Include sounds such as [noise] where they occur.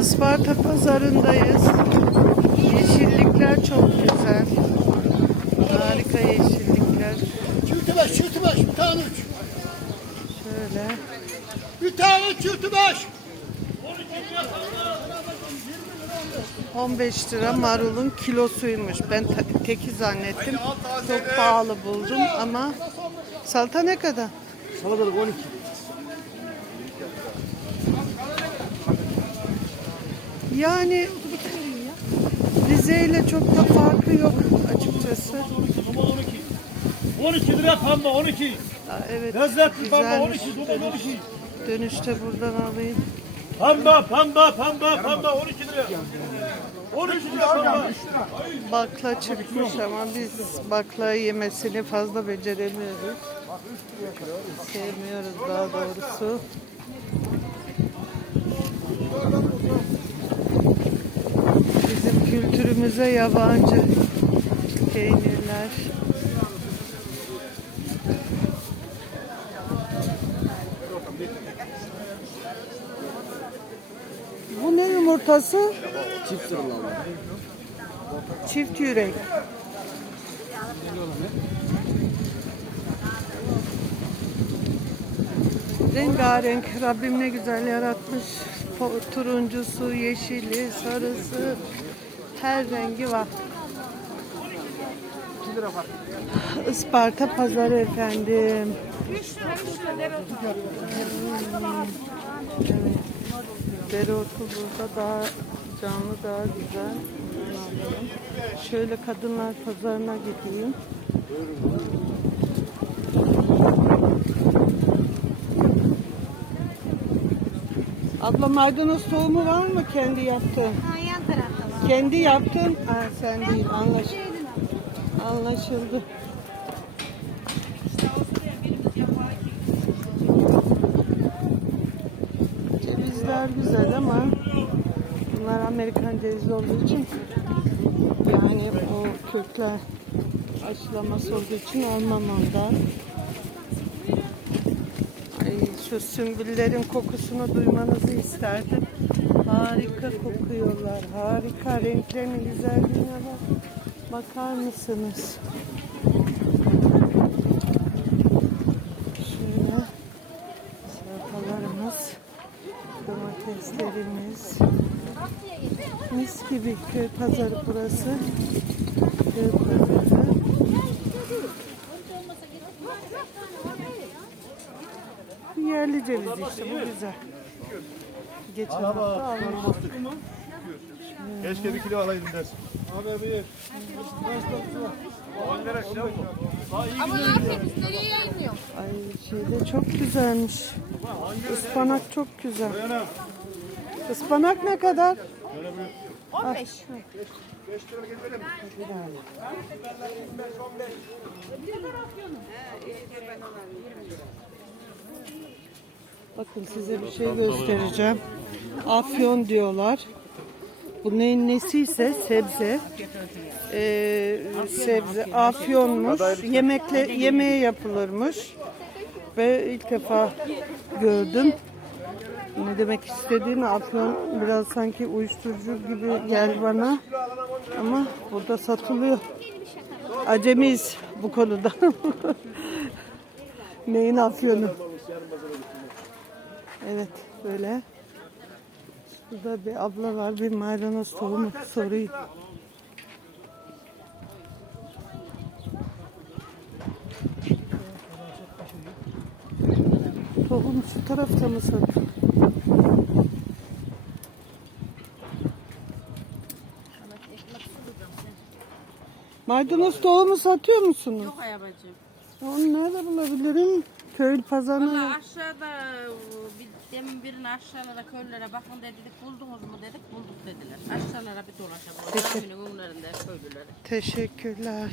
Isparta pazarındayız. Yeşillikler çok güzel. Harika yeşillikler. Çürtü baş, çürtü baş, bir tane üç. Şöyle. Bir tane çürtü baş. 15 lira marulun kilosuymuş. Ben teki zannettim. Çok pahalı buldum ama salata ne kadar? Salatalık 12. Yani Rize ile çok da farkı yok açıkçası. Pampa 12. 12 lira pamba 12. Aa, Evet Lezzetli pamba güzelmiş. 12. Duman 12. Dönüşte buradan alayım. Pamba pamba pamba pamba 12 lira. 12 lira pamba. Bakla çıkmış ama biz bakla yemesini fazla beceremiyoruz. Sevmiyoruz daha doğrusu. Kültürümüze yabancı peynirler. Bu ne yumurtası? Çift yürek. Rengarenk Rabbim ne güzel yaratmış. Turuncusu, yeşili, sarısı her rengi var. Isparta pazarı efendim. Dereotu burada daha canlı daha güzel. Şöyle kadınlar pazarına gideyim. Abla maydanoz tohumu var mı kendi yaptığın? Ha, yan tarafta var. Kendi yaptın. Ha, sen değil anlaş anlaşıldı. Cevizler güzel ama bunlar Amerikan cevizi olduğu için yani o kökler aşılaması olduğu için olmam. Şu sümbüllerin kokusunu duymanızı isterdim. Harika kokuyorlar. Harika renklerinin güzelliğine bak. Bakar mısınız? Şöyle salatalarımız, domateslerimiz. Mis gibi köy pazarı burası. Köy pazarı. Yerli ceviz işte bu güzel. Geçen hafta almıştık. Keşke bir kilo alaydım dersin. Abi bir. 10 lira kilo mu? Ama ne yapayım? Biz nereye yayınlıyor? Ay şeyde çok güzelmiş. Ispanak çok güzel. Ispanak ne kadar? 15. Bakın size bir şey göstereceğim. Afyon diyorlar. Bu neyin nesiyse sebze. Ee, sebze afyonmuş. Yemekle yemeğe yapılırmış. Ve ilk defa gördüm. Ne demek istediğini afyon biraz sanki uyuşturucu gibi geldi bana. Ama burada satılıyor. Acemiyiz bu konuda. [laughs] Neyin afyonu? Evet böyle. Burada bir abla var bir maydanoz tohumu soruyor. Tohum şu tarafta mı satıyor? Maydanoz tohumu satıyor musunuz? Yok ayabacığım. Onu nerede bulabilirim? Köy pazarına. Valla aşağıda bir, demin birine aşağılara köylere bakın dedik buldunuz mu dedik bulduk dediler. Aşağılara bir dolaşalım. Caminin önlerinde köylülere. Teşekkürler.